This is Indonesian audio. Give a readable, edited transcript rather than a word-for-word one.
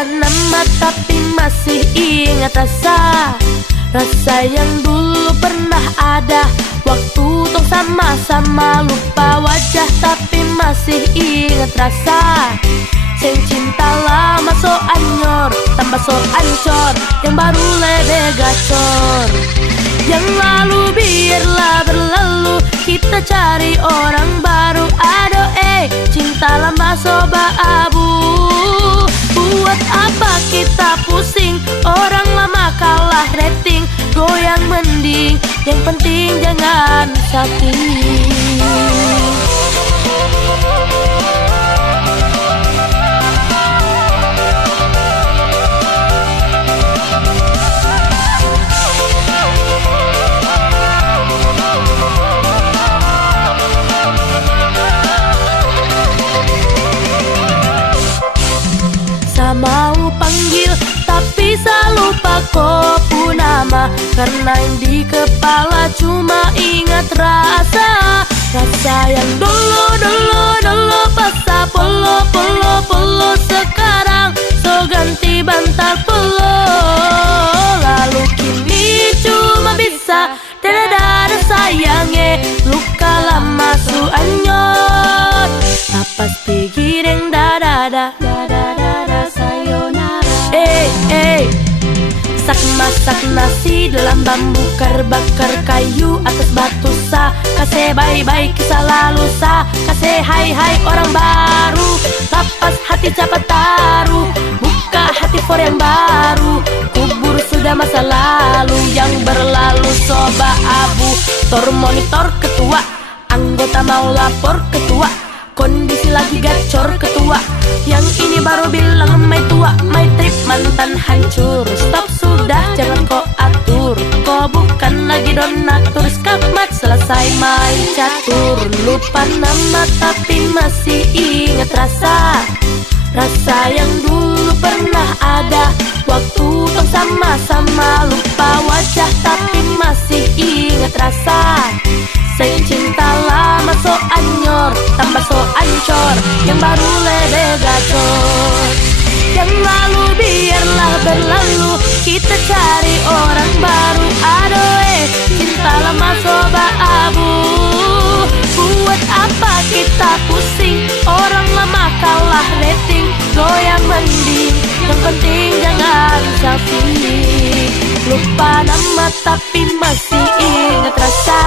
Lupa nama tapi masih ingat rasa. Rasa yang dulu pernah ada waktu tong sama-sama. Lupa wajah tapi masih ingat rasa. Sing cinta lama so anyor, tambah so ancor, yang baru lebih gacor. Yang lalu biarlah berlalu, kita cari orang baru. Aduh cinta lama soba abu. Buat apa kita pusing, orang lama kalah rating. Goyang mending, yang penting jangan sakit. Mau panggil tapi selalu pakai nama, karena yang di kepala cuma ingat rasa. Rasa yang dulu pas polo. Sekarang so ganti bantal polo. Lalu kini cuma bisa dada sayangnya. Luka lama su anyot, tapas pikir yang dada. Masak nasi dalam bambu, bakar kayu atas batu sa. Kasih bye-bye kisah lalu sa. Kasih hai-hai orang baru. Lapas hati cepat taruh, buka hati for yang baru. Kubur sudah masa lalu yang berlalu soba abu. Tor monitor ketua, anggota mau lapor ketua. Kondisi lagi gacor ketua. Yang ini baru bilang my tua, my trip mantan hancur. Stop sudah jangan kau atur, kau bukan lagi donatur. Skakmat selesai main catur. Lupa nama tapi masih ingat rasa. Rasa yang dulu pernah ada waktu tong sama-sama. Lupa wajah tapi masih ingat rasa. Sing cinta lama so anyor, tambah so ancor, yang baru lebih gacor. Yang lalu biarlah berlalu, kita cari orang baru. Aduh cinta lama soba abu. Buat apa kita pusing, orang lama kalah rating. Goyang mending, yang penting jangan selfie. Lupa nama tapi masih ingat rasa.